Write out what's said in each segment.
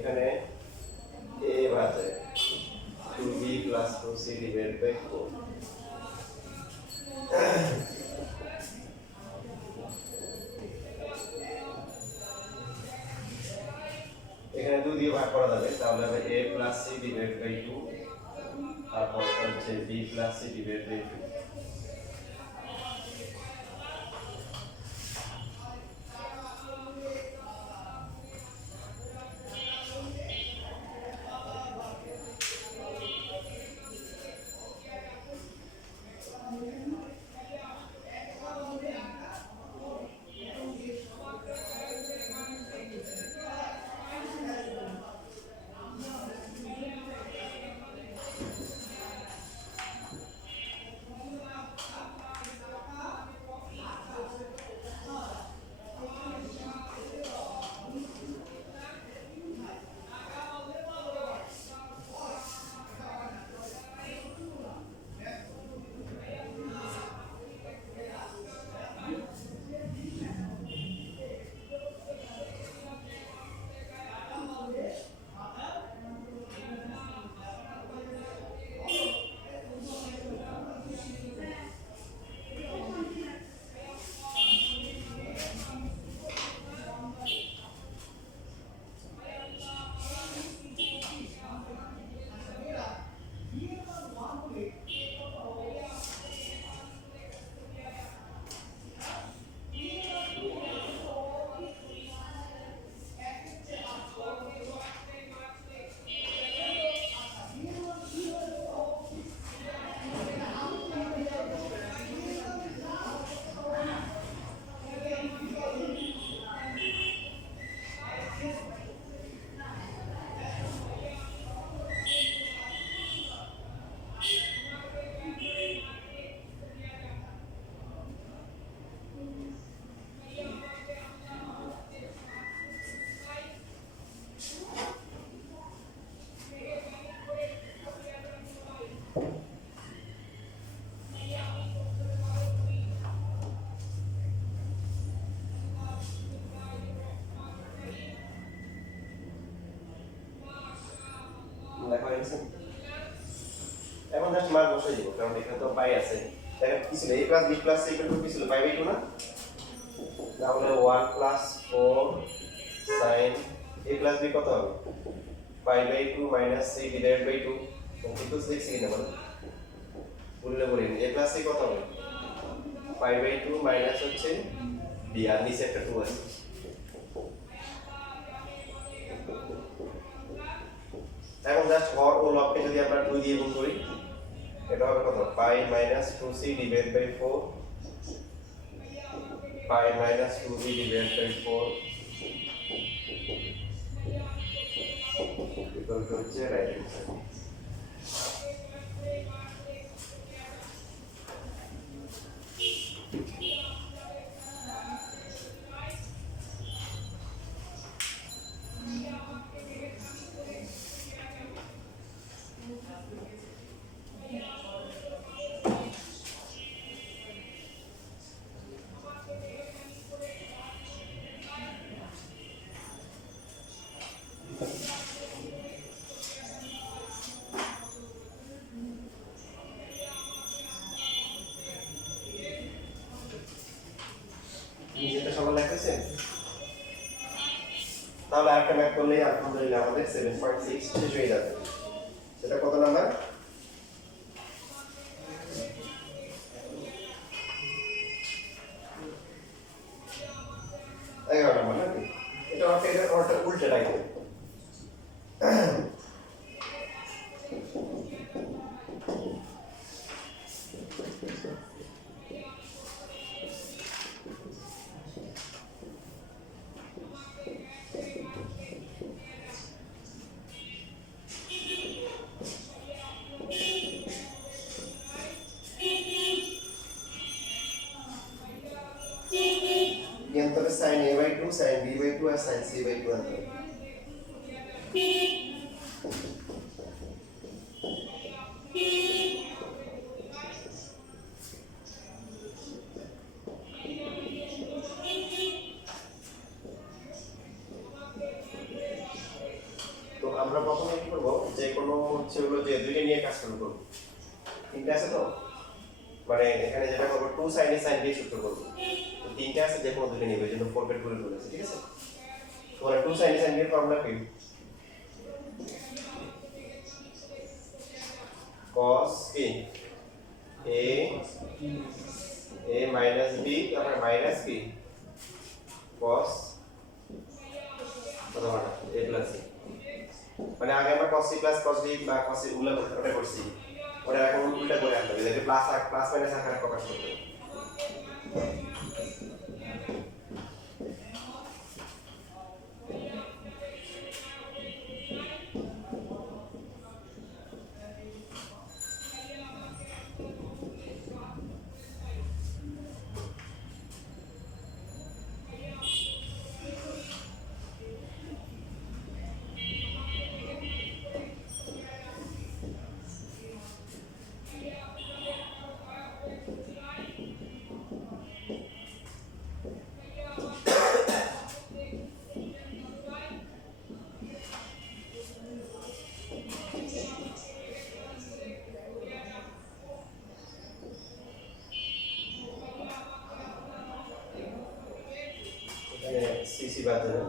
এখানে a ভাজে 2b plus 2c divided by 4 এখানে 2 দিয়ে ভাগ করা যাবে তাহলে হবে a plus c divided by 2 তারপর হচ্ছে b plus c divided by 2 লেখা হয়েছে এখন জাস্ট মান বসাই দিব কারণ এখানে তো পাই আছে দেখেন কি ছিল a plus b plus c equal to কি ছিল পাই বাই 2 না তাহলে 1 plus 4 sin a plus b কত হবে পাই by 2 minus c divided by 2 কিন্তু লিখছি কিনা বলো বললে বলেন a plus c কত হবে পাই বাই 2 minus হচ্ছে b আর নিচে একটা 2 আছে এখন জাস্ট হর ও লবকে যদি আমরা 2 দিয়ে গুণ করি এটা হবে কত pi minus 2c divide by 4 pi minus 2b divide by 4 equal to হচ্ছে রাইট অ্যান্সার নিচেটা সবাই লেখেছেন তাহলে আরেকটা ম্যাথ করলেই আলহামদুলিল্লাহ আমাদের 7.6 শেষ হয়ে যাবে সেটা কত নাম্বার এগারো নাম্বার নাকি এটা অর্থ উল্টে রাখবে यंत्र sin a/2 sin b/2 और sin c/2 आता है আমরা প্রথমে কি করব, যে কোনো হচ্ছে হলো যে দুইটা নিয়ে কাজ শুরু করব। তিনটা আছে তো, মানে এখানে যেটা করব 2 sin a sin b সূত্র করব। তো তিনটা আছে, যে কোনো দুইটা নিব, এই জন্য ফরম্যাট করে বলেছি, ঠিক আছে? তোমরা 2 sin a sin b এর ফর্মুলা কি? cos কি a minus b তারপর মাইনাস কি cos কত মানে a plus c, মানে আগে আমরা cos c plus cos b বা cos c উল্টা ওটা করছি, ওটা এখন উল্টা করে আনতে হবে, যাতে প্লাস আর প্লাস মাইনাস আকারে প্রকাশ করতে হবে। সিসি বাদ দেবেন।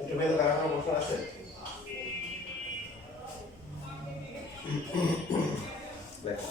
একটু মেয়ে কারো কোনো প্রশ্ন আছে? দেখো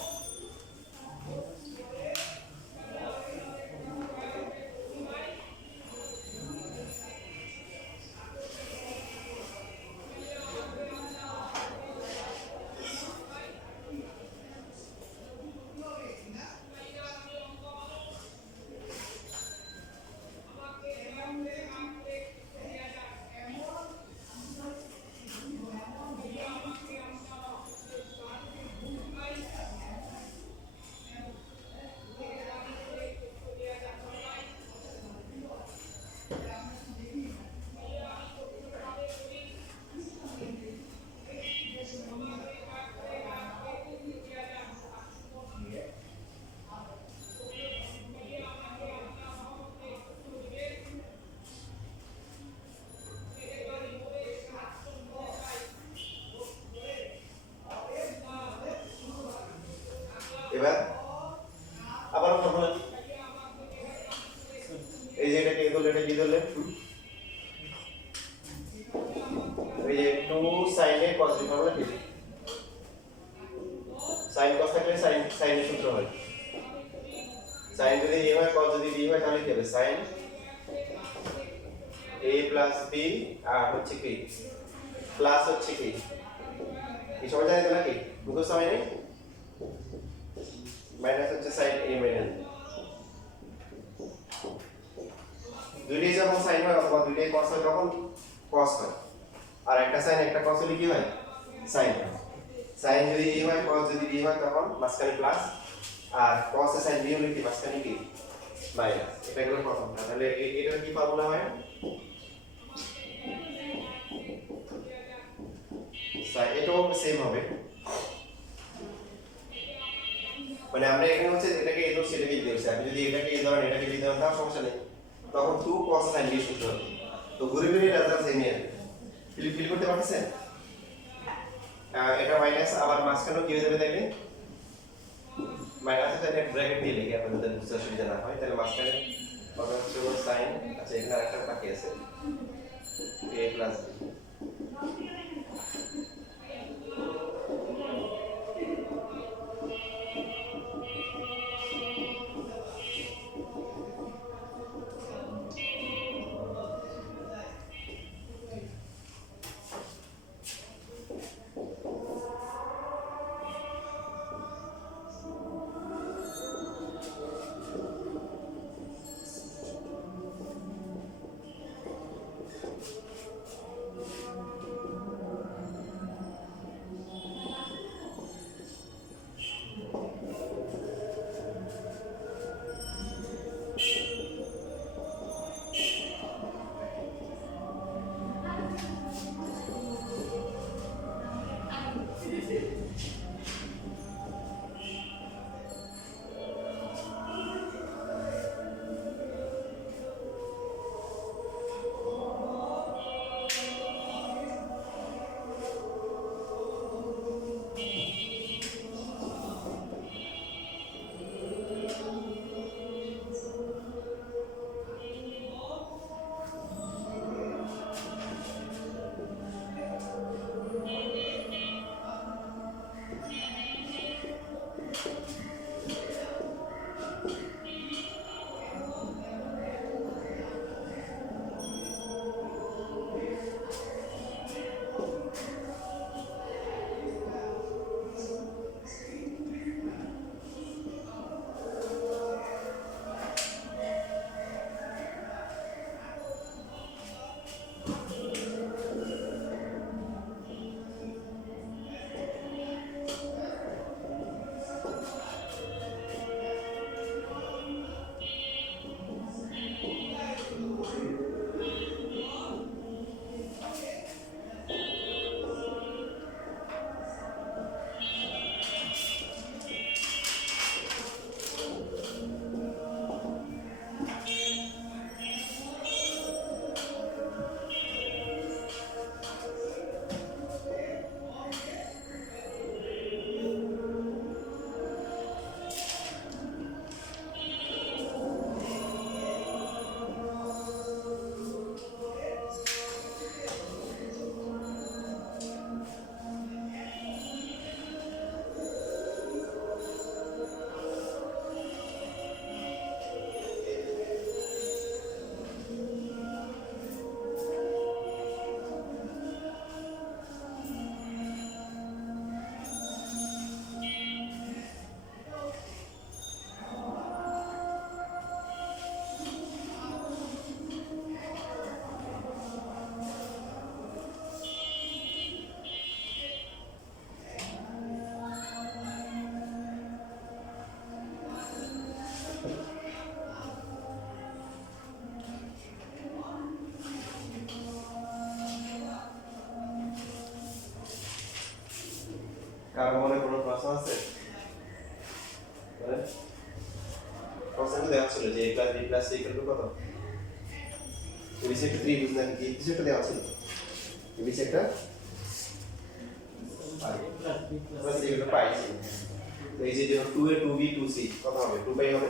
এবার আবার ফর্মুলা কি? এই যে এটাকে এ ধরলে, এটা কি ধরলে, এই যে 2 sin a cos b formula কি? sin cos থাকলে sin এর সূত্র হয়, sin যদি a হয় cos যদি b হয় তাহলে কি হবে, sin a plus b আর হচ্ছে কি প্লাস হচ্ছে কি এই সবাই জানেন তো নাকি, মুখস্থ হয় নাই, মাইনাস হচ্ছে sin a মাইনাস দুইটাই যখন sin হয় অথবা দুইটাই cos হয় তখন cos হয়, আর একটা sin একটা cos হলে কি হয়, sin হয়। sin যদি a হয় cos যদি b হয় তখন মাঝখানে প্লাস, আর cos এ sin b হলে কি মাঝখানে কি মাইনাস। এটা হলো প্রথমটা। তাহলে এটার কি ফর্মুলা হয়, এটাও সেম হবে, মানে আমরা এখানে হচ্ছে এটাকে এ ধরছি এটাকে দিয়েছি, আপনি যদি এটাকে এ ধরেন এটাকে বি ধরেন তাও সমস্যা নেই, তখন 2 cos sin b সূত্র হবে। তো ঘুরে ফিরে রেজাল্ট সেমই আসবে। ফিল করতে পারতেছেন? এটা মাইনাস আবার মাঝখানেও কি হয়ে যাবে দেখবেন, মাইনাস এটা ব্র্যাকেট দিয়ে লিখে আপনাদের বুঝতে অসুবিধা না হয়, তাহলে মাঝখানে হবে হচ্ছে sin, আচ্ছা এখানে আরেকটা বাকি আছে a plus b। কারো মনে কোনো প্রশ্ন আছে? প্রশ্ন দেওয়া ছিল যে a plus b plus c equal to কত? এবিসি একটা ত্রিভুজ নাকি কি কিছু একটা দেওয়া ছিল? এবিসি একটা প্লাস c ইকুয়াল টু পাই ছিল। তো এই যে 2a 2b 2c কত হবে? 2 পাই হবে।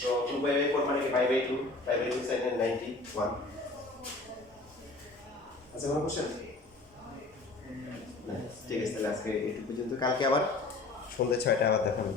সো 2 পাই বাই 4 মানে কি pi by 2, pi by 2 sin 91। আচ্ছা কোনো কোশ্চেন? না ঠিক আছে, তাহলে আজকে এইটুকু পর্যন্ত। কালকে আবার সন্ধ্যে 6টায় আবার দেখা হবে।